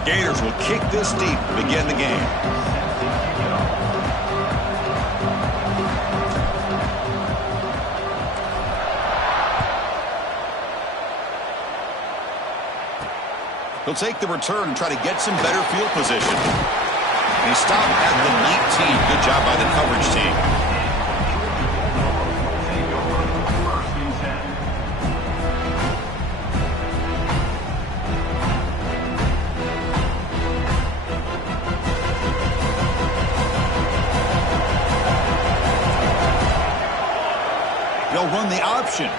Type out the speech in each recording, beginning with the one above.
The Gators will kick this deep to begin the game. He'll take the return and try to get some better field position. And he stopped at the 19. Good job by the coverage team. They'll run the option.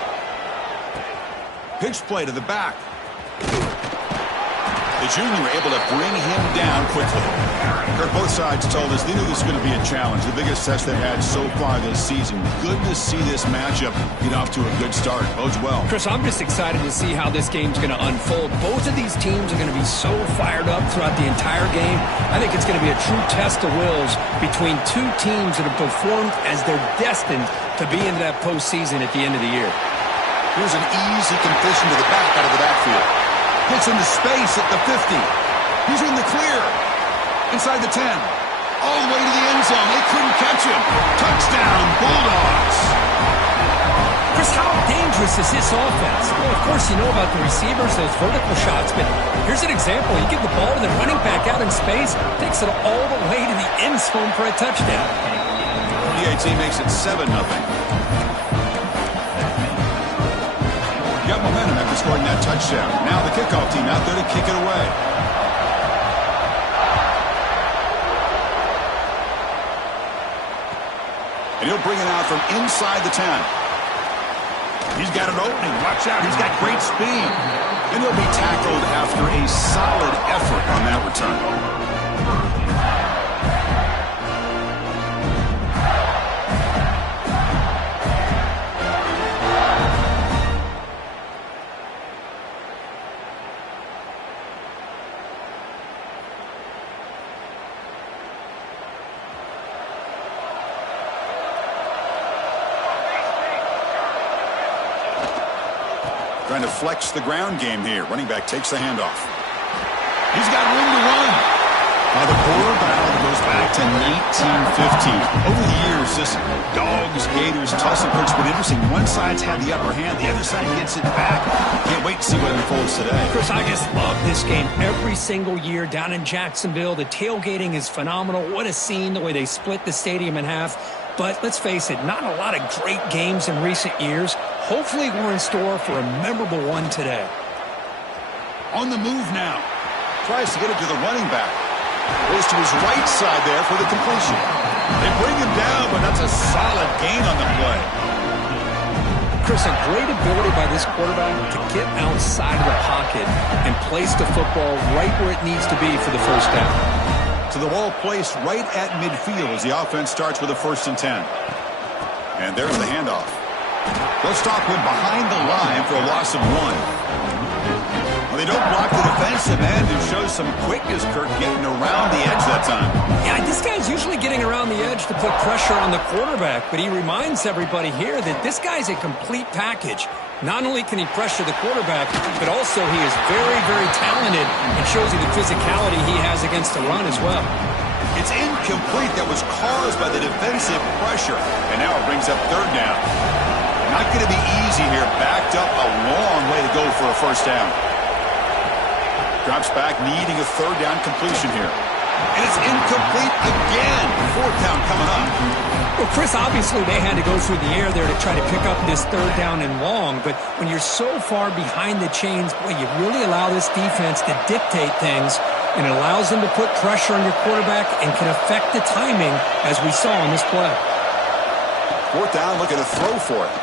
Pitch play to the back. The junior able to bring him down quickly. Kirk, both sides told us they knew this was going to be a challenge, the biggest test they've had so far this season. Good to see this matchup get off to a good start. Bodes well. Chris, I'm just excited to see how this game's going to unfold. Both of these teams are going to be so fired up throughout the entire game. I think it's going to be a true test of wills between two teams that have performed as they're destined to be into that postseason at the end of the year. Here's an easy completion to the back out of the backfield. Hits into space at the 50. He's in the clear. Inside the 10. All the way to the end zone. They couldn't catch him. Touchdown, Bulldogs. Chris, how dangerous is this offense? Well, of course, you know about the receivers, those vertical shots, but here's an example. You give the ball to the running back out in space, takes it all the way to the end zone for a touchdown. PAT makes it 7-0. Got momentum after scoring that touchdown. Now the kickoff team out there to kick it away. And he'll bring it out from inside the 10. He's got an opening. Watch out. He's got great speed. And he'll be tackled after a solid effort on that return. Trying to flex the ground game here. Running back takes the handoff. He's got room to run. Now the border battle goes back to 1915. Over the years, this Dogs-Gators tussle-pit's been interesting. One side's had the upper hand. The other side gets it back. Can't wait to see what unfolds today. Chris, I just love this game every single year down in Jacksonville. The tailgating is phenomenal. What a scene, the way they split the stadium in half. But let's face it, not a lot of great games in recent years. Hopefully we're in store for a memorable one today. On the move now. Tries to get it to the running back. Goes to his right side there for the completion. They bring him down, but that's a solid gain on the play. Chris, a great ability by this quarterback to get outside of the pocket and place the football right where it needs to be for the first down. So the ball placed right at midfield as the offense starts with a 1st and 10. And there's the handoff. They'll stop him behind the line for a loss of 1. Well, they don't block the defensive end and show some quickness, Kirk, getting around the edge that time. Yeah, this guy's usually getting around the edge to put pressure on the quarterback, but he reminds everybody here that this guy's a complete package. Not only can he pressure the quarterback, but also he is very, very talented and shows you the physicality he has against the run as well. It's incomplete. That was caused by the defensive pressure. And now it brings up 3rd down. Not going to be easy here. Backed up a long way to go for a 1st down. Drops back, needing a 3rd down completion here. And it's incomplete again. 4th down coming up. Well, Chris, obviously they had to go through the air there to try to pick up this 3rd down and long, but when you're so far behind the chains, boy, you really allow this defense to dictate things, and it allows them to put pressure on your quarterback and can affect the timing, as we saw on this play. 4th down, looking to throw for it.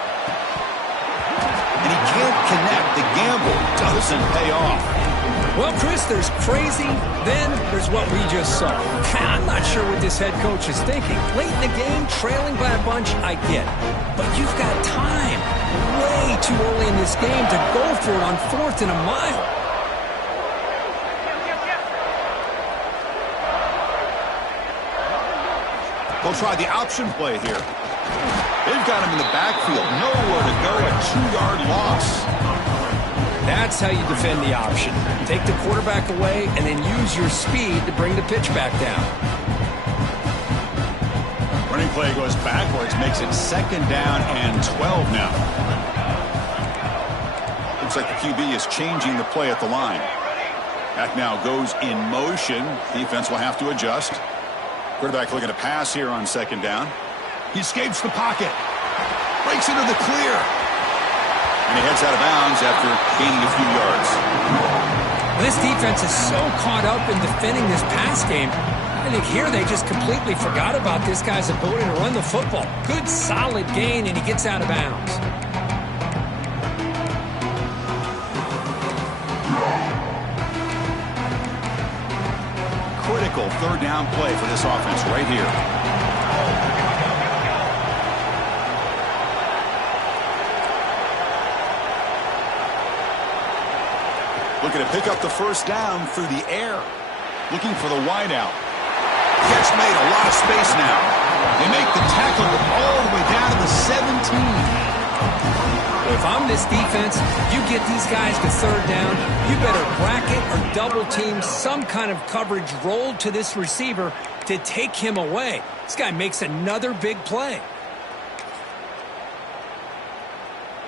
And he can't connect. The gamble doesn't pay off. Well, Chris, there's crazy, then there's what we just saw. I'm not sure what this head coach is thinking. Late in the game, trailing by a bunch, I get. But you've got time, way too early in this game, to go for it on 4th and a mile. They'll try the option play here. They've got him in the backfield. Nowhere to go, a 2-yard loss. That's how you defend the option. Take the quarterback away and then use your speed to bring the pitch back down. Running play goes backwards, makes it 2nd down and 12 now. Looks like the QB is changing the play at the line. Back now goes in motion. Defense will have to adjust. Quarterback looking to pass here on 2nd down. He escapes the pocket. Breaks into the clear. And he heads out of bounds after gaining a few yards. This defense is so caught up in defending this pass game. I think here they just completely forgot about this guy's ability to run the football. Good, solid gain, and he gets out of bounds. Critical 3rd down play for this offense right here. Looking to pick up the 1st down through the air. Looking for the wideout. Catch made, a lot of space now. They make the tackle all the way down to the 17. If I'm this defense, you get these guys to 3rd down, you better bracket or double team some kind of coverage rolled to this receiver to take him away. This guy makes another big play.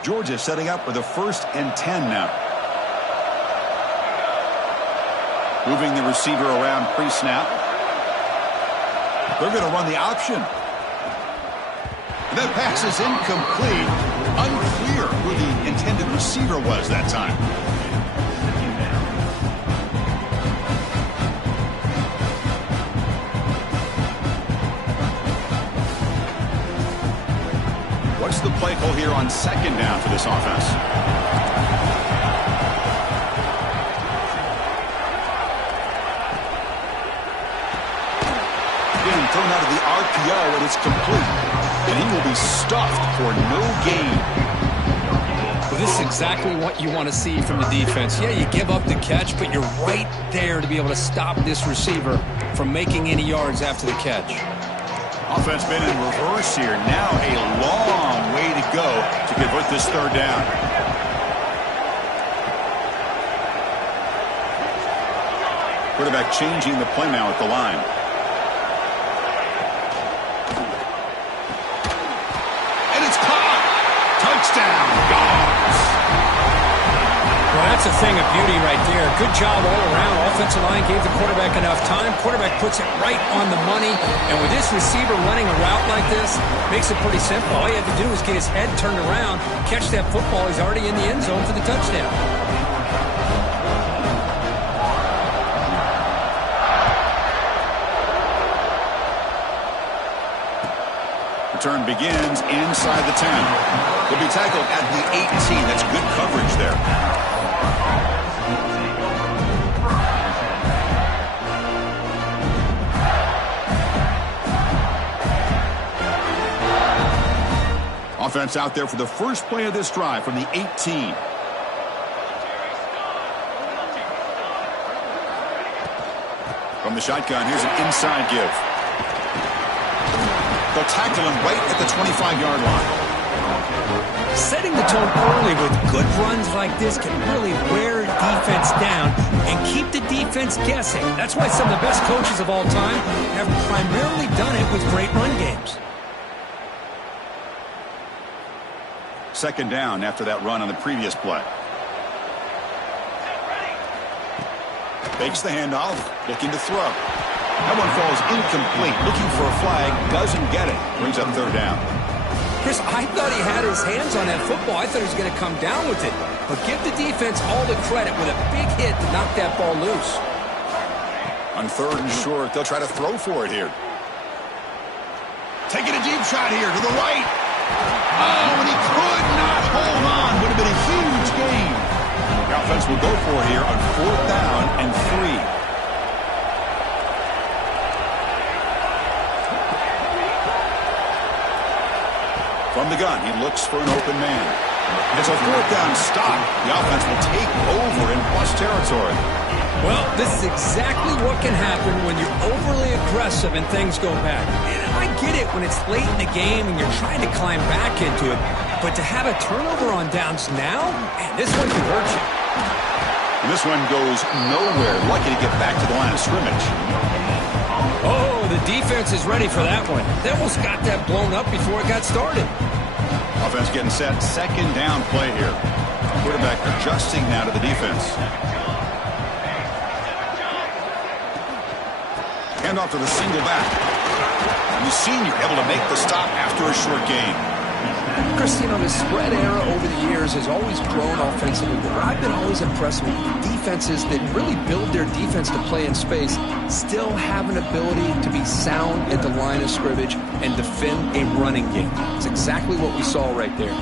Georgia setting up for the 1st and 10 now. Moving the receiver around pre-snap. They're going to run the option. That pass is incomplete. Unclear who the intended receiver was that time. What's the play call here on 2nd down for this offense? Thrown out of the RPO, and it's complete. And he will be stuffed for no gain. Well, this is exactly what you want to see from the defense. Yeah, you give up the catch, but you're right there to be able to stop this receiver from making any yards after the catch. Offense been in reverse here. Now a long way to go to convert this 3rd down. Quarterback changing the play now at the line. Touchdown, Dogs. Well, that's a thing of beauty right there. Good job all around. Offensive line gave the quarterback enough time. Quarterback puts it right on the money. And with this receiver running a route like this, makes it pretty simple. All he had to do was get his head turned around, catch that football. He's already in the end zone for the touchdown. Return begins inside the 10. He'll be tackled at the 18. That's good coverage there. Offense out there for the first play of this drive from the 18. From the shotgun, here's an inside give. They'll tackle him right at the 25-yard line. Setting the tone early with good runs like this can really wear defense down and keep the defense guessing. That's why some of the best coaches of all time have primarily done it with great run games. 2nd down after that run on the previous play. Fakes the handoff, looking to throw. That one falls incomplete. Looking for a flag, doesn't get it. Brings up 3rd down. Chris, I thought he had his hands on that football. I thought he was going to come down with it. But give the defense all the credit with a big hit to knock that ball loose. On 3rd and short, they'll try to throw for it here. Taking a deep shot here to the right. Oh, and he could not hold on. Would have been a huge gain. The offense will go for it here on 4th down and 3. From the gun, he looks for an open man. It's a 4th down stop. The offense will take over in plus territory. Well, this is exactly what can happen when you're overly aggressive and things go bad. And I get it when it's late in the game and you're trying to climb back into it. But to have a turnover on downs now, man, this one can hurt you. And this one goes nowhere. Lucky to get back to the line of scrimmage. Oh, the defense is ready for that one. They almost got that blown up before it got started. Offense getting set. Second down play here. Quarterback adjusting now to the defense. Hand off to the single back. And the senior able to make the stop after a short gain. Chris, the spread era over the years has always grown offensively, but what I've been always impressed with the defenses that really build their defense to play in space still have an ability to be sound at the line of scrimmage and defend a running game. It's exactly what we saw right there.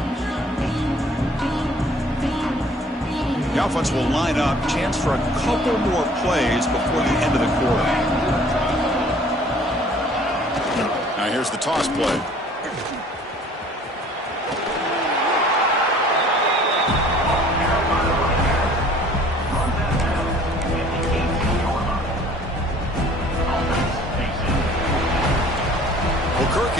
The offense will line up. Chance for a couple more plays before the end of the quarter. Now here's the toss play.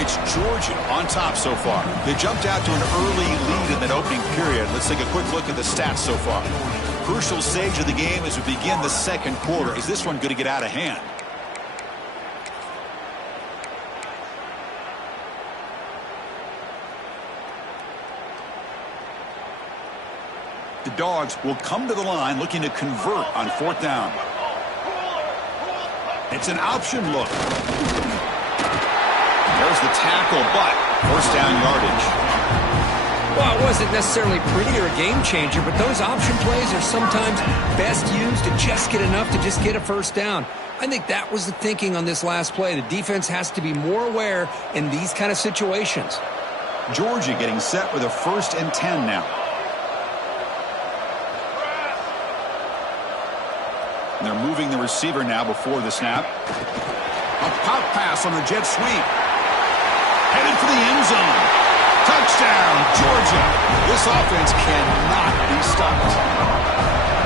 It's Georgia on top so far. They jumped out to an early lead in that opening period. Let's take a quick look at the stats so far. Crucial stage of the game as we begin the second quarter. Is this one going to get out of hand? The Dogs will come to the line looking to convert on fourth down. It's an option look. There's the tackle, but first down yardage. Well, it wasn't necessarily pretty or a game changer, but those option plays are sometimes best used to just get enough to just get a first down. I think that was the thinking on this last play. The defense has to be more aware in these kind of situations. Georgia getting set with a 1st and 10 now. And they're moving the receiver now before the snap. A pop pass on the jet sweep. Headed for the end zone. Touchdown, Georgia. This offense cannot be stopped.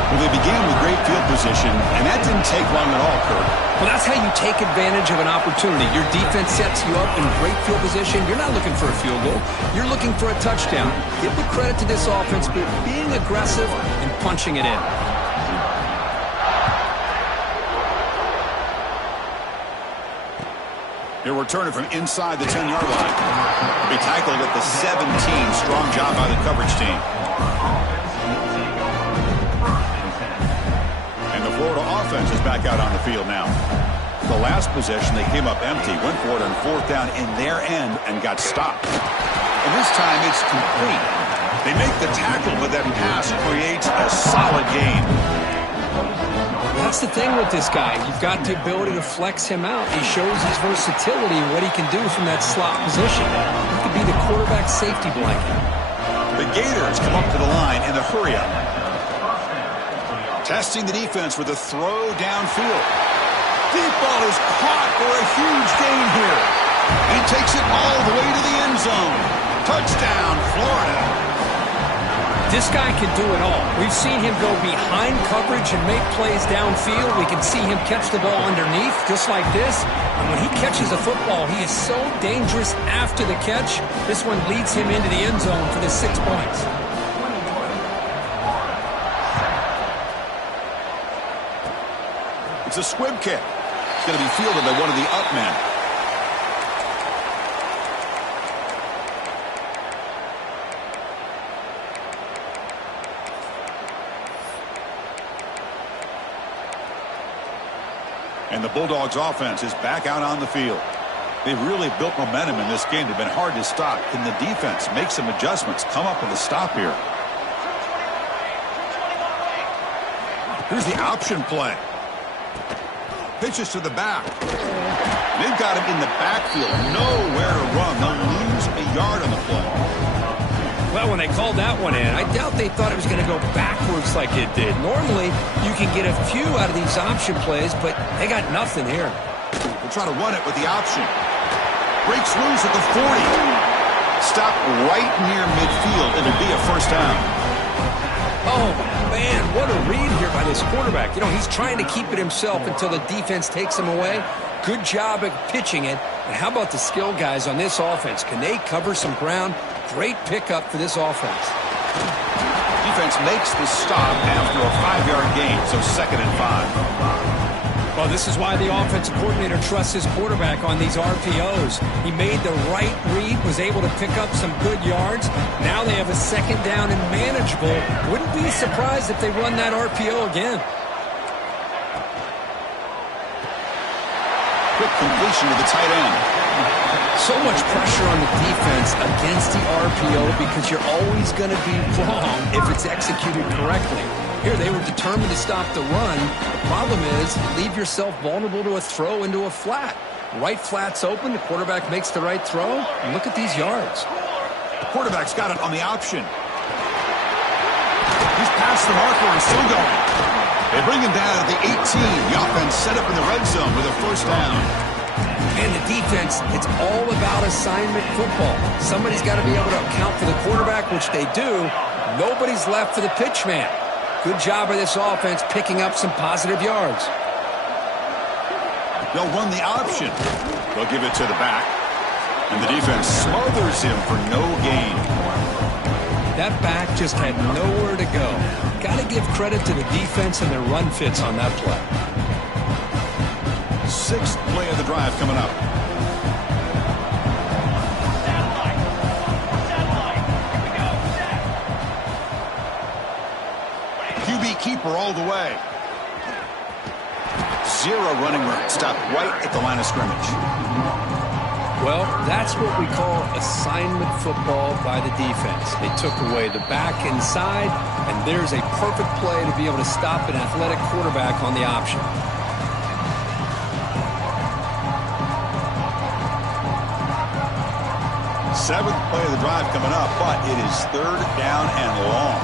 Well, they began with great field position, and that didn't take long at all, Kurt. Well, that's how you take advantage of an opportunity. Your defense sets you up in great field position. You're not looking for a field goal. You're looking for a touchdown. Give the credit to this offense for being aggressive and punching it in. He'll return it from inside the 10-yard line. He'll be tackled at the 17. Strong job by the coverage team. And the Florida offense is back out on the field now. The last possession, they came up empty, went for it on fourth down in their end and got stopped. And this time it's complete. They make the tackle, but that pass creates a solid gain. That's the thing with this guy. You've got the ability to flex him out. He shows his versatility and what he can do from that slot position. He could be the quarterback safety blanket. The Gators come up to the line in the hurry-up. Testing the defense with a throw downfield. Deep ball is caught for a huge gain here. And he takes it all the way to the end zone. Touchdown, Florida. This guy can do it all. We've seen him go behind coverage and make plays downfield. We can see him catch the ball underneath, just like this. And when he catches a football, he is so dangerous after the catch. This one leads him into the end zone for the 6 points. It's a squib kick. It's going to be fielded by one of the up men. And the Bulldogs offense is back out on the field. They've really built momentum in this game. They've been hard to stop. Can the defense make some adjustments, come up with a stop here? Here's the option play. Pitches to the back. They've got him in the backfield. Nowhere to run. They'll lose a yard on the play. Well, when they called that one in, I doubt they thought it was going to go backwards like it did. Normally, you can get a few out of these option plays, but they got nothing here. We'll try to run it with the option. Breaks loose at the 40. Stop right near midfield. It'll be a first down. Oh, man, what a read here by this quarterback. You know, he's trying to keep it himself until the defense takes him away. Good job at pitching it. And how about the skill guys on this offense? Can they cover some ground? Great pickup for this offense. Defense defense makes the stop after a 5-yard gain, so 2nd and 5. Well, this is why the offensive coordinator trusts his quarterback on these RPOs. He made the right read, was able to pick up some good yards. Now they have a 2nd down and manageable. Wouldn't be surprised if they run that RPO again. Quick completion to the tight end. So much pressure on the defense against the RPO because you're always going to be wrong if it's executed correctly. Here, they were determined to stop the run. The problem is you leave yourself vulnerable to a throw into a flat. Right flat's open. The quarterback makes the right throw. And look at these yards. The quarterback's got it on the option. He's past the marker and still going. They bring him down at the 18. The offense set up in the red zone with a 1st down. And the defense, it's all about assignment football. Somebody's got to be able to account for the quarterback, which they do. Nobody's left for the pitch man. Good job of this offense picking up some positive yards. They'll run the option. They'll give it to the back. And the defense smothers him for no gain. That back just had nowhere to go. Got to give credit to the defense and their run fits on that play. 6th play of the drive coming up. QB keeper all the way. 0 running room. Stop right at the line of scrimmage. Well, that's what we call assignment football by the defense. They took away the back inside, and there's a perfect play to be able to stop an athletic quarterback on the option. Seventh play of the drive coming up, but it is 3rd down and long.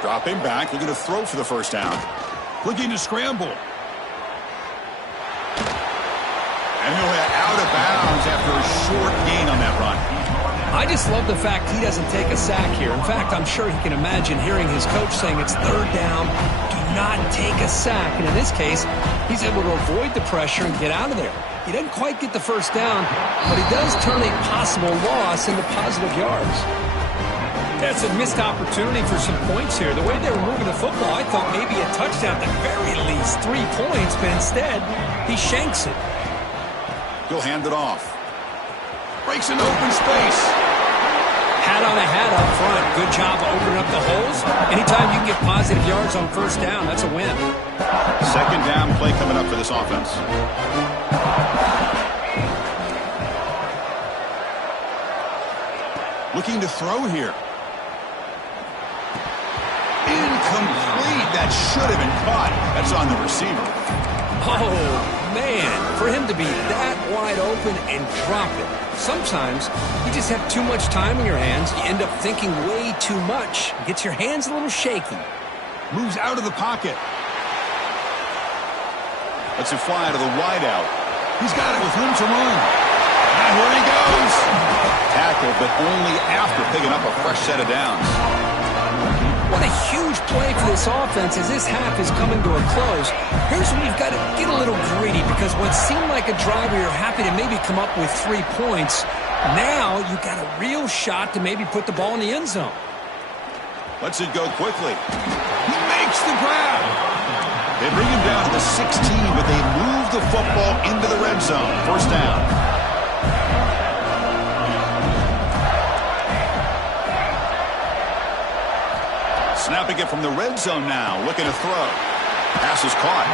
Dropping back, looking to throw for the 1st down. Looking to scramble. And he'll head out of bounds after a short gain on that run. I just love the fact he doesn't take a sack here. In fact, I'm sure he can imagine hearing his coach saying it's 3rd down, do not take a sack. And in this case, he's able to avoid the pressure and get out of there. He doesn't quite get the 1st down, but he does turn a possible loss into positive yards. That's a missed opportunity for some points here. The way they were moving the football, I thought maybe a touchdown, at the very least 3 points, but instead, he shanks it. He'll hand it off. Breaks an open space. Hat on a hat up front. Good job opening up the holes. Anytime you can get positive yards on 1st down, that's a win. 2nd down play coming up for this offense. Looking to throw here. Incomplete. That should have been caught. That's on the receiver. Oh, man. For him to be that wide open and drop it. Sometimes you just have too much time in your hands. You end up thinking way too much. It gets your hands a little shaky. Moves out of the pocket. Lets it fly to the wideout. He's got it with room to run. And here he goes. Tackle, but only after picking up a fresh set of downs. What a huge play for this offense as this half is coming to a close. Here's where you've got to get a little greedy because what seemed like a drive where you're happy to maybe come up with 3 points, now you've got a real shot to maybe put the ball in the end zone. Lets it go quickly. He makes the grab. They bring him down to the 16, but they move the football into the red zone. 1st down. Snapping it from the red zone now, looking to throw. Pass is caught.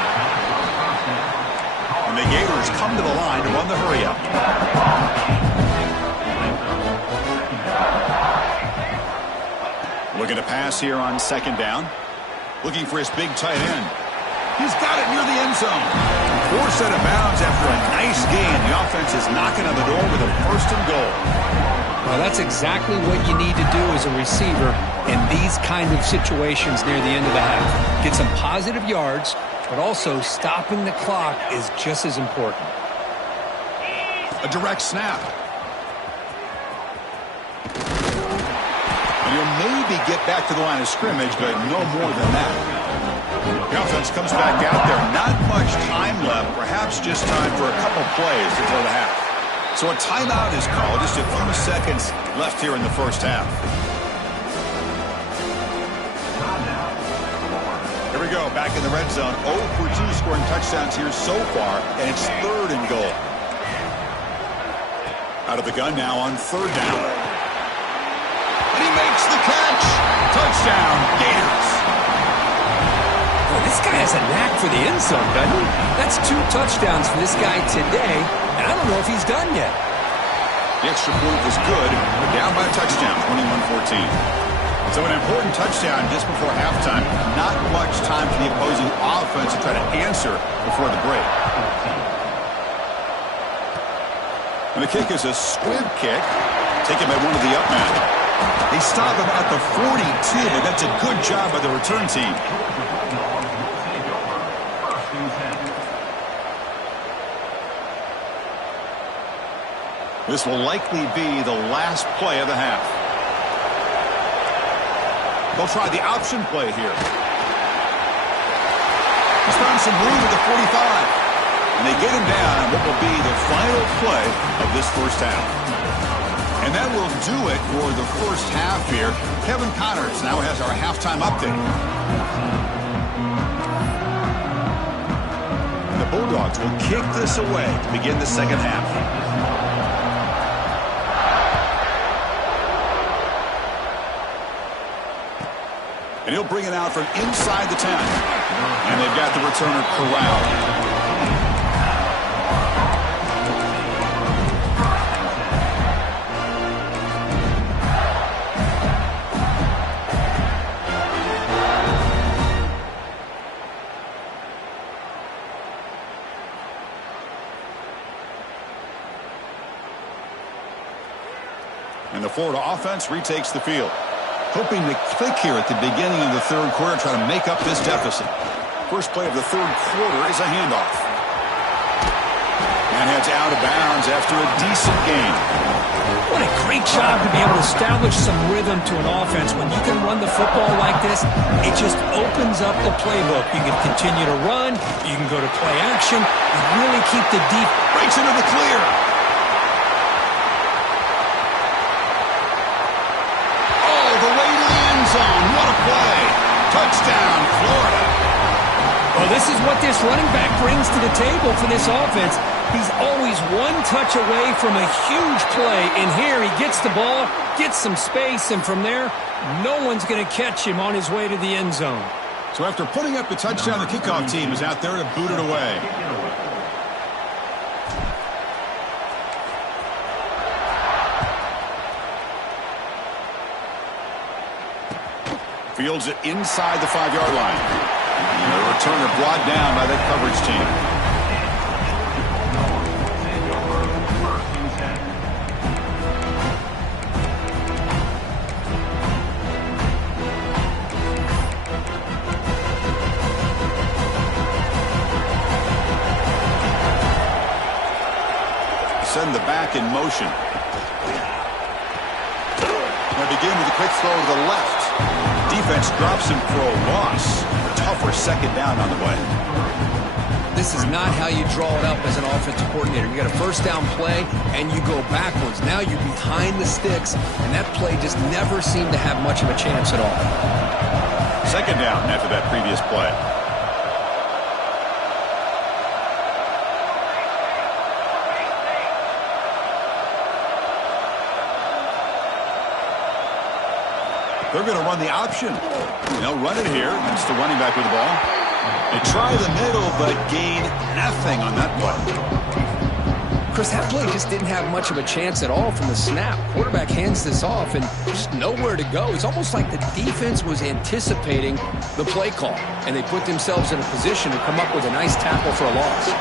And the Gators come to the line to run the hurry-up. Looking to pass here on 2nd down. Looking for his big tight end. He's got it near the end zone. 4 set of bounds after a nice gain. The offense is knocking on the door with a 1st and goal. Well, that's exactly what you need to do as a receiver in these kind of situations near the end of the half. Get some positive yards, but also stopping the clock is just as important. A direct snap. And he'll maybe get back to the line of scrimmage, but no more than that. The offense comes back out there. Not much time left. Perhaps just time for a couple plays before the half. So a timeout is called. Just a few seconds left here in the first half. Here we go. Back in the red zone. 0 for 2 scoring touchdowns here so far. And it's 3rd and goal. Out of the gun now on 3rd down. And he makes the catch. Touchdown, Gators. Boy, this guy has a knack for the end zone, doesn't he? That's 2 touchdowns for this guy today, and I don't know if he's done yet. The extra point was good. We're down by a touchdown, 21-14. So an important touchdown just before halftime. Not much time for the opposing offense to try to answer before the break. And the kick is a squib kick, taken by one of the up men. They stop him at the 42, but that's a good job by the return team. This will likely be the last play of the half. They'll try the option play here. He's found some room at the 45. And they get him down on what will be the final play of this first half. And that will do it for the first half here. Kevin Connors now has our halftime update. And the Bulldogs will kick this away to begin the second half. And he'll bring it out from inside the 10. And they've got the returner corralled. And the Florida offense retakes the field. Hoping to click here at the beginning of the third quarter, try to make up this deficit. First play of the third quarter is a handoff. And heads out of bounds after a decent gain. What a great job to be able to establish some rhythm to an offense. When you can run the football like this, it just opens up the playbook. You can continue to run. You can go to play action. And really keep the deep. Breaks into the clear. What a play. Touchdown, Florida. Well, this is what this running back brings to the table for this offense. He's always one touch away from a huge play. And here he gets the ball, gets some space, and from there, no one's going to catch him on his way to the end zone. So after putting up the touchdown, the kickoff team is out there to boot it away. Fields it inside the 5-yard line. And the returner brought down by that coverage team. Send the back in motion. They begin with a quick throw to the left. Defense drops him for a loss. A tougher second down on the way. This is not how you draw it up as an offensive coordinator. You got a first down play, and you go backwards. Now you're behind the sticks, and that play just never seemed to have much of a chance at all. Second down after that previous play. They're going to run the option. They'll run it here. That's the running back with the ball. They try the middle, but gain nothing on that play. Chris, that play just didn't have much of a chance at all from the snap. Quarterback hands this off, and just nowhere to go. It's almost like the defense was anticipating the play call, and they put themselves in a position to come up with a nice tackle for a loss.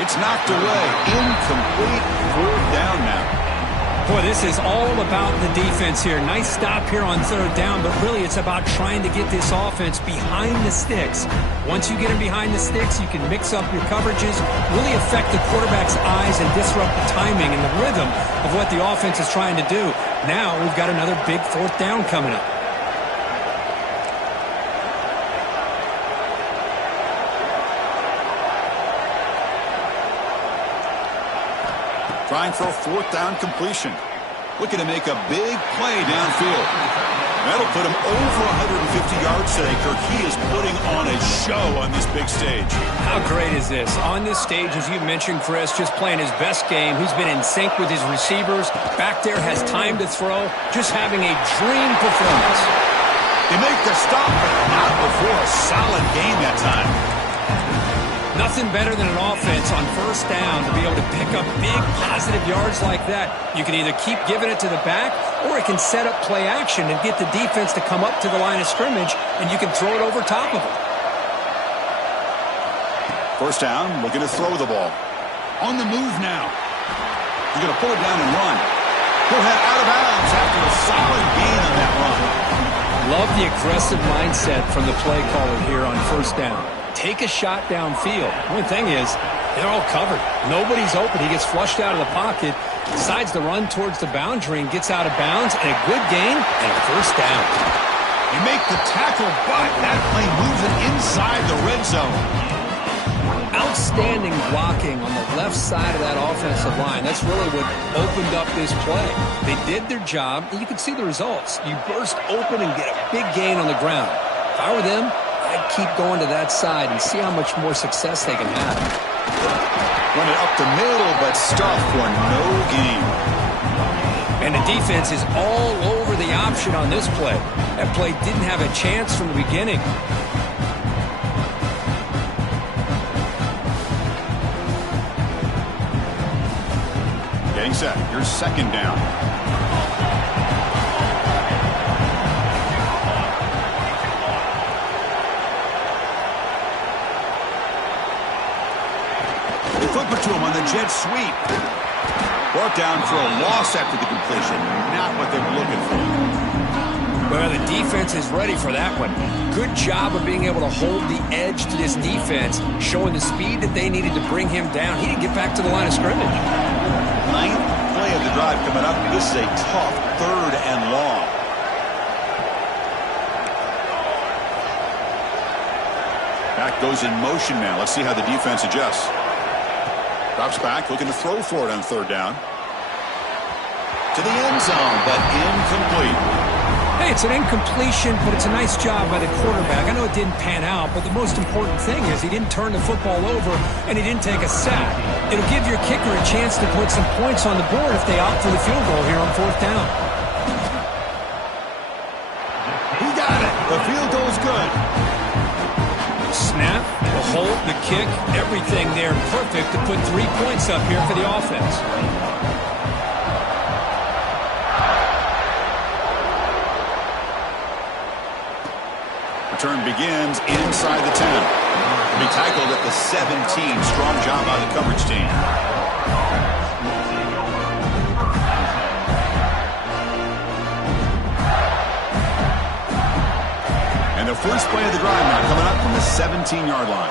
It's knocked away. Incomplete. 4th down now. Boy, this is all about the defense here. Nice stop here on third down, but really it's about trying to get this offense behind the sticks. Once you get them behind the sticks, you can mix up your coverages, really affect the quarterback's eyes and disrupt the timing and the rhythm of what the offense is trying to do. Now we've got another big fourth down coming up. Trying for a fourth down completion. Looking to make a big play downfield. That'll put him over 150 yards today, Kirk. He is putting on a show on this big stage. How great is this? On this stage, as you mentioned, Chris, just playing his best game. He's been in sync with his receivers. Back there, has time to throw. Just having a dream performance. They make the stop, but not before a solid game that time. Nothing better than an offense on first down to be able to pick up big positive yards like that. You can either keep giving it to the back, or it can set up play action and get the defense to come up to the line of scrimmage, and you can throw it over top of them. First down, looking to throw the ball. On the move now. He's going to pull it down and run. He'll head out of bounds after a solid gain on that run. Love the aggressive mindset from the play caller here on first down. Take a shot downfield. One thing is, they're all covered. Nobody's open. He gets flushed out of the pocket, decides to run towards the boundary and gets out of bounds, and a good gain and a first down. You make the tackle, but that play moves it inside the red zone. Outstanding blocking on the left side of that offensive line. That's really what opened up this play. They did their job, and you can see the results. You burst open and get a big gain on the ground. If I were them, I'd keep going to that side and see how much more success they can have. Run it up the middle, but stuff for no gain. And the defense is all over the option on this play. That play didn't have a chance from the beginning. Getting set. Here's second down. Flip it to him on the jet sweep. Brought down for a loss after the completion. Not what they were looking for. Well, the defense is ready for that one. Good job of being able to hold the edge to this defense, showing the speed that they needed to bring him down. He didn't get back to the line of scrimmage. Ninth play of the drive coming up. This is a tough third and long. Back goes in motion now. Let's see how the defense adjusts. Drops back, looking to throw for it on third down. To the end zone, but incomplete. Hey, it's an incompletion, but it's a nice job by the quarterback. I know it didn't pan out, but the most important thing is he didn't turn the football over and he didn't take a sack. It'll give your kicker a chance to put some points on the board if they opt for the field goal here on fourth down. He got it. The field goal's good. Snap, the hold, the kick, everything there perfect to put 3 points up here for the offense. Return begins inside the 10. Be tackled at the 17. Strong job by the coverage team. And the first play of the drive now coming up from the 17-yard line.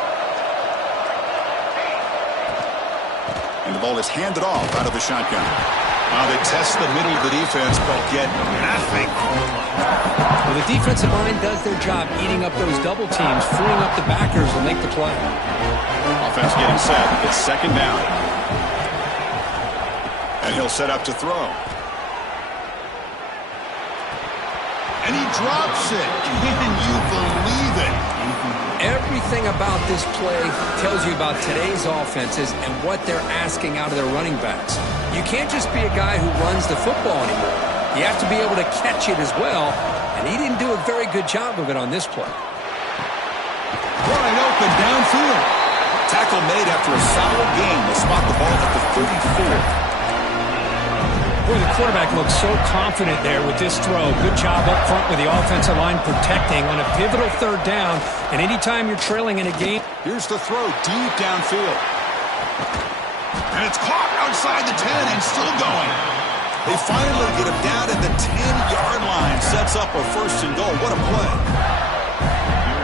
And the ball is handed off out of the shotgun. Now they test the middle of the defense, but get nothing. Well, the defensive line does their job eating up those double teams, freeing up the backers to make the play. Offense getting set. It's second down. And he'll set up to throw. And he drops it. Can you believe it? Everything about this play tells you about today's offenses and what they're asking out of their running backs. You can't just be a guy who runs the football anymore. You have to be able to catch it as well, and he didn't do a very good job of it on this play. Wide open downfield. Tackle made after a solid gain. They spot the ball at the 34. Boy, the quarterback looks so confident there with this throw. Good job up front with the offensive line protecting on a pivotal third down. And anytime you're trailing in a game. Here's the throw deep downfield. And it's caught outside the 10 and still going. They finally get him down at the 10-yard line. Sets up a first and goal. What a play.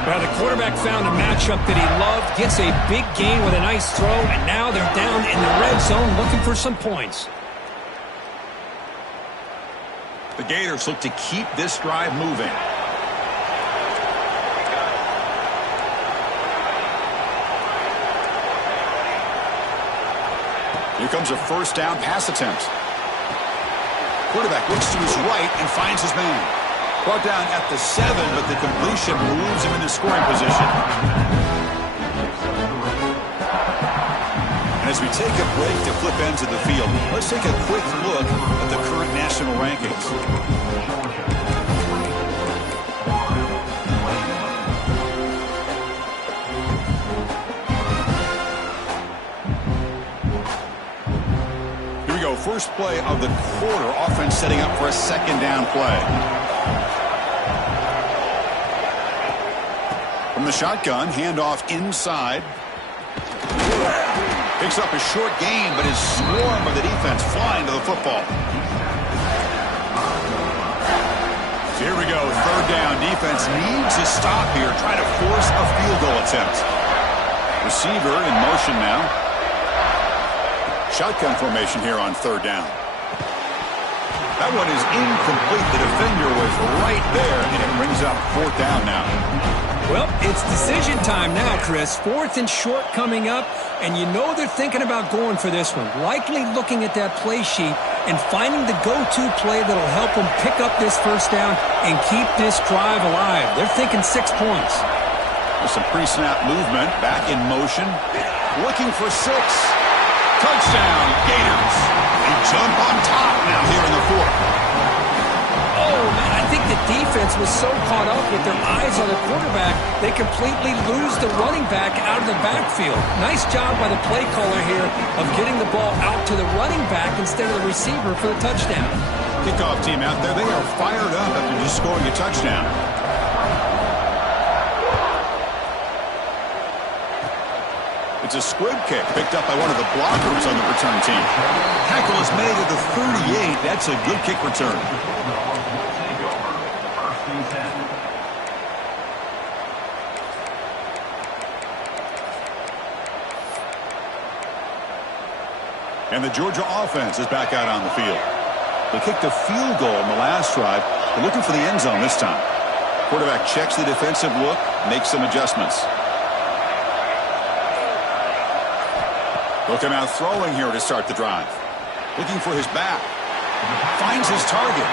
Well, the quarterback found a matchup that he loved, gets a big gain with a nice throw, and now they're down in the red zone looking for some points. The Gators look to keep this drive moving. Here comes a first down pass attempt. Quarterback looks to his right and finds his man. Brought down at the 7, but the completion moves him into scoring position. And as we take a break to flip ends of the field, let's take a quick look at the current national rankings. Here we go. First play of the quarter. Offense setting up for a second down play. From the shotgun, handoff inside. Picks up a short gain, but is swarmed by the defense flying to the football. So here we go, third down. Defense needs a stop here, trying to force a field goal attempt. Receiver in motion now. Shotgun formation here on third down. That one is incomplete. The defender was right there, and it brings up fourth down now. Well, it's decision time now, Chris. Fourth and short coming up, and you know they're thinking about going for this one. Likely looking at that play sheet and finding the go-to play that'll help them pick up this first down and keep this drive alive. They're thinking 6 points. With some pre-snap movement, back in motion, looking for 6. Touchdown, Gators. They jump on top now here in the fourth. Oh, man, I think the defense was so caught up with their eyes on the quarterback, they completely lose the running back out of the backfield. Nice job by the play caller here of getting the ball out to the running back instead of the receiver for the touchdown. Kickoff team out there, they are fired up after just scoring a touchdown. It's a squib kick picked up by one of the blockers on the return team. Tackle is made at the 38. That's a good kick return. And the Georgia offense is back out on the field. They kicked a field goal in the last drive. They're looking for the end zone this time. Quarterback checks the defensive look, makes some adjustments. They'll come out throwing here to start the drive. Looking for his back. Finds his target.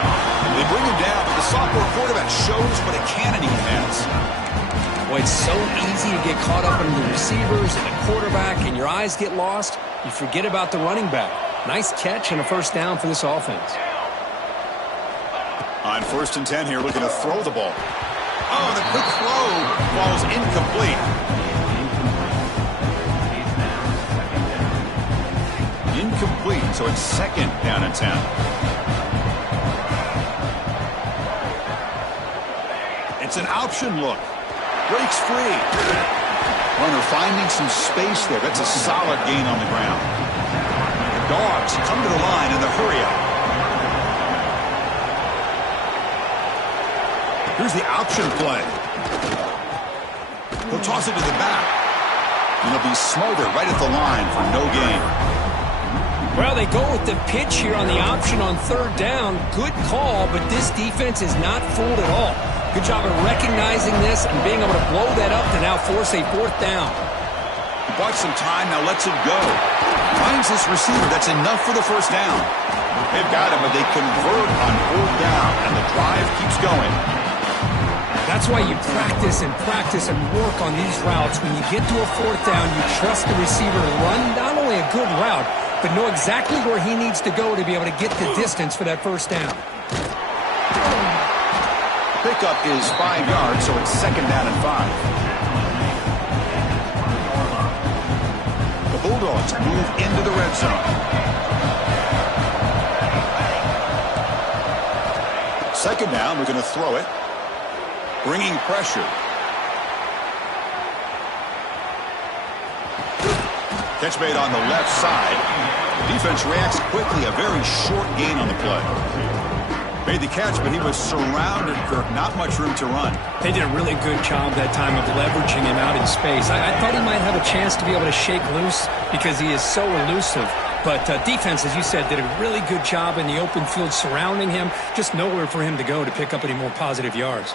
They bring him down, but the sophomore quarterback shows what a cannon he has. Boy, it's so easy to get caught up in the receivers and the quarterback, and your eyes get lost. You forget about the running back. Nice catch and a first down for this offense. On 1st and 10 here, looking to throw the ball. Oh, the quick throw falls incomplete. Incomplete, so it's second down and 10. It's an option look. Breaks free. Runner finding some space there. That's a solid gain on the ground. The Dogs come to the line in the hurry-up. Here's the option play. He'll toss it to the back. And he'll be smothered right at the line for no gain. Well, they go with the pitch here on the option on third down. Good call, but this defense is not fooled at all. Good job of recognizing this and being able to blow that up to now force a fourth down. He bought some time, now lets it go. Finds this receiver. That's enough for the first down. They've got him, but they convert on fourth down, and the drive keeps going. That's why you practice and work on these routes. When you get to a fourth down, you trust the receiver to run not only a good route, but know exactly where he needs to go to be able to get the distance for that first down. Pickup is 5 yards, so it's second down and 5. The Bulldogs move into the red zone. Second down, we're going to throw it. Bringing pressure. Catch made on the left side. The defense reacts quickly. A very short gain on the play. Made the catch, but he was surrounded, Kirk. Not much room to run. They did a really good job that time of leveraging him out in space. I thought he might have a chance to be able to shake loose because he is so elusive. But defense, as you said, did a really good job in the open field surrounding him. Just nowhere for him to go to pick up any more positive yards.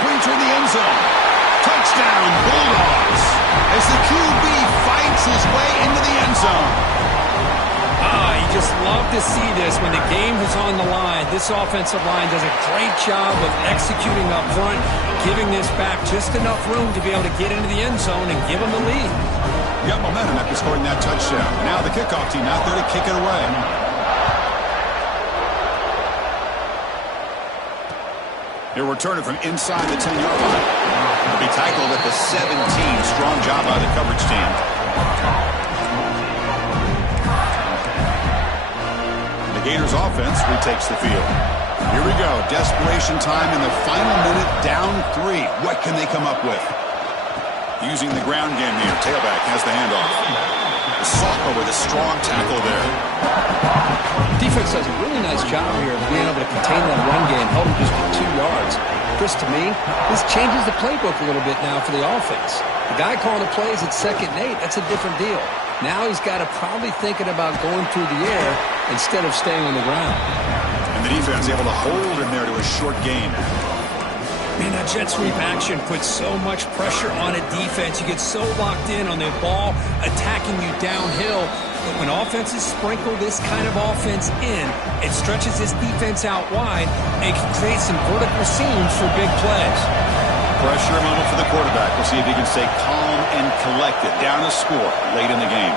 Green to the end zone. Touchdown, Bulldogs. As the QB fights his way into the end zone. You just love to see this when the game is on the line. This offensive line does a great job of executing up front, giving this back just enough room to be able to get into the end zone and give them the lead. Got momentum after scoring that touchdown. Now the kickoff team out there to kick it away. He'll return it from inside the 10-yard line. He'll be tackled at the 17. Strong job by the coverage team. The Gators offense retakes the field. Here we go. Desperation time in the final minute. Down 3. What can they come up with? Using the ground game here. Tailback has the handoff. The sophomore with a strong tackle there. Defense does a really nice job here of being able to contain that run game, held him just for 2 yards. Chris, to me, this changes the playbook a little bit now for the offense. The guy calling the plays at 2nd and 8, that's a different deal. Now he's got to probably thinking about going through the air instead of staying on the ground. And the defense able to hold him there to a short gain. Man, that jet sweep action puts so much pressure on a defense. You get so locked in on the ball attacking you downhill. But when offenses sprinkle this kind of offense in, it stretches this defense out wide and can create some vertical seams for big plays. Pressure moment for the quarterback. We'll see if he can stay calm and collected. Down a score late in the game.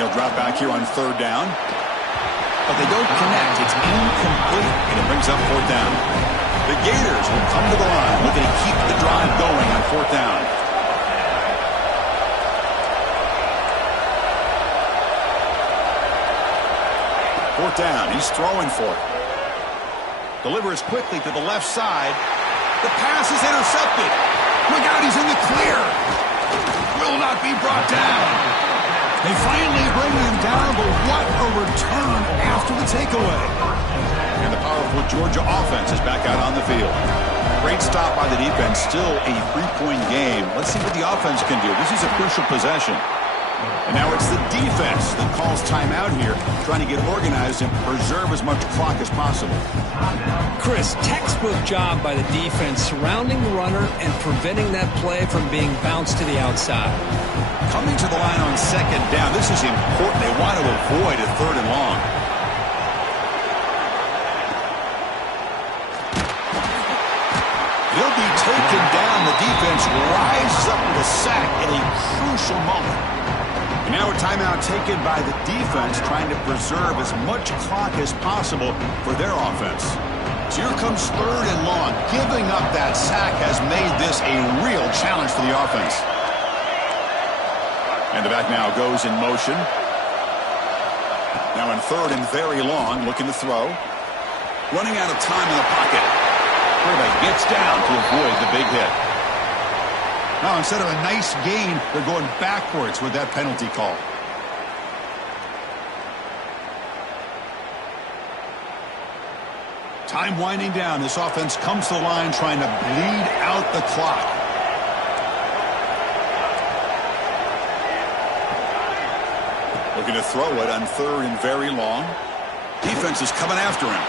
He'll drop back here on 3rd down. But they don't connect. It's incomplete. And it brings up 4th down. The Gators will come to the line, looking to keep the drive going on 4th down. Fourth down. He's throwing for it. Delivers quickly to the left side. The pass is intercepted. Look out, he's in the clear. Will not be brought down. They finally bring him down, but what a return after the takeaway. And the powerful Georgia offense is back out on the field. Great stop by the defense. Still a 3-point game. Let's see what the offense can do. This is a crucial possession. And now it's the defense that calls timeout here, trying to get organized and preserve as much clock as possible. Chris, textbook job by the defense surrounding the runner and preventing that play from being bounced to the outside. Coming to the line on 2nd down. This is important. They want to avoid a 3rd and long. He'll be taken down. The defense rises up with a sack in a crucial moment. And now a timeout taken by the defense, trying to preserve as much clock as possible for their offense. So here comes 3rd and long. Giving up that sack has made this a real challenge for the offense. And the back now goes in motion. Now in 3rd and very long, looking to throw. Running out of time in the pocket. Quarterback gets down to avoid the big hit. Now instead of a nice gain, they're going backwards with that penalty call. Time winding down. This offense comes to the line trying to bleed out the clock. Looking to throw it on 3rd and very long. Defense is coming after him.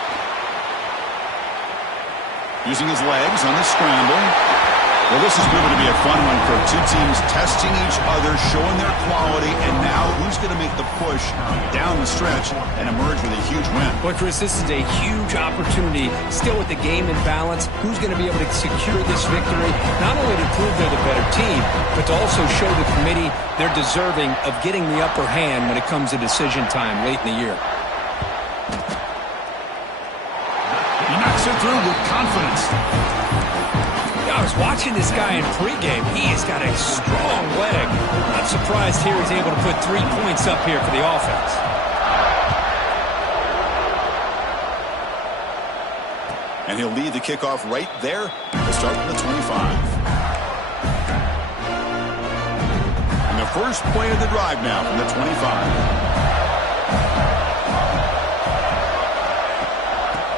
Using his legs on the scramble. Well, this is proving to be a fun one for 2 teams testing each other, showing their quality, and now who's going to make the push down the stretch and emerge with a huge win. Well, Chris, this is a huge opportunity. Still with the game in balance, who's going to be able to secure this victory, not only to prove they're the better team, but to also show the committee they're deserving of getting the upper hand when it comes to decision time late in the year. He knocks it through with confidence. I was watching this guy in pregame. He has got a strong leg. Not surprised here he's able to put 3 points up here for the offense. And he'll lead the kickoff right there. We'll start from the 25. And the first play of the drive now from the 25.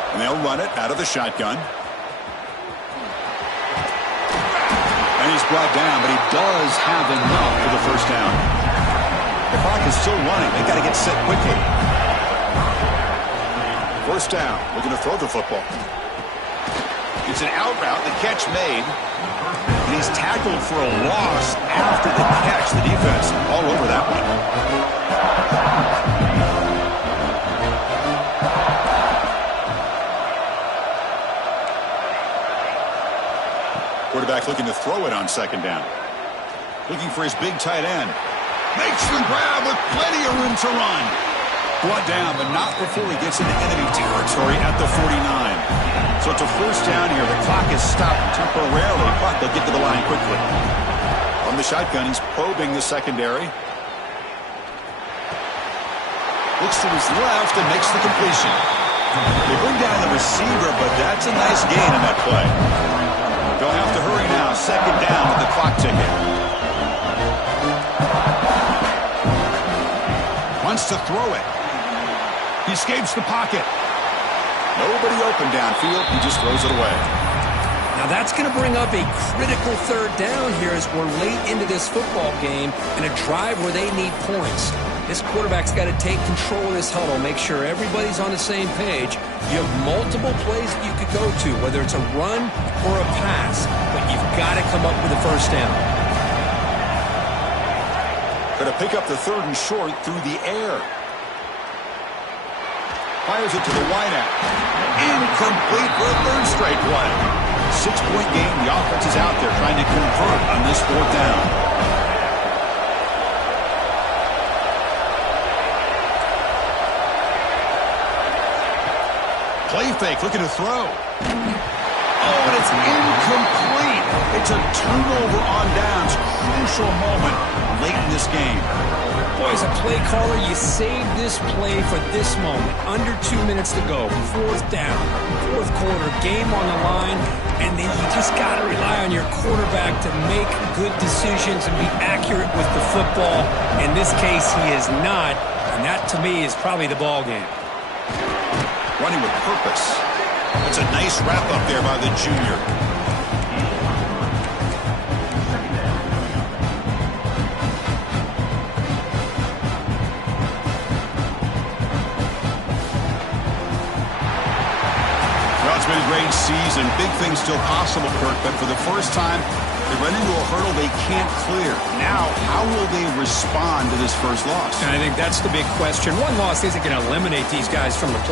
And they'll run it out of the shotgun. And he's brought down, but he does have enough for the first down. The clock is still running. They've got to get set quickly. First down. Looking to throw the football. It's an out route. The catch made. And he's tackled for a loss after the catch. The defense all over that one. Quarterback looking to throw it on second down. Looking for his big tight end. Makes the grab with plenty of room to run. Brought down, but not before he gets into enemy territory at the 49. So it's a first down here. The clock is stopped temporarily, but they'll get to the line quickly. From the shotgun, he's probing the secondary. Looks to his left and makes the completion. They bring down the receiver, but that's a nice gain in that play. They'll have to hurry now. Second down with the clock ticking. Wants to throw it. He escapes the pocket. Nobody open downfield. He just throws it away. Now that's going to bring up a critical third down here as we're late into this football game in a drive where they need points. This quarterback's got to take control of this huddle, make sure everybody's on the same page. You have multiple plays that you could go to, whether it's a run or a pass, but you've got to come up with a first down. Going to pick up the third and short through the air. Fires it to the wideout. Incomplete for a third straight play. 6-point game. The offense is out there trying to convert on this fourth down. Play fake, looking to throw. Oh, and it's incomplete. It's a turnover on downs. Crucial moment late in this game. Boy, as a play caller, you save this play for this moment. Under 2 minutes to go. Fourth down. Fourth quarter. Game on the line. And then you just got to rely on your quarterback to make good decisions and be accurate with the football. In this case, he is not. And that, to me, is probably the ball game. Running with purpose. It's a nice wrap up there by the junior. Well, it's been a great season. Big things still possible, Kirk, but for the first time, they run into a hurdle they can't clear. Now, how will they respond to this first loss? And I think that's the big question. One loss isn't going to eliminate these guys from the play.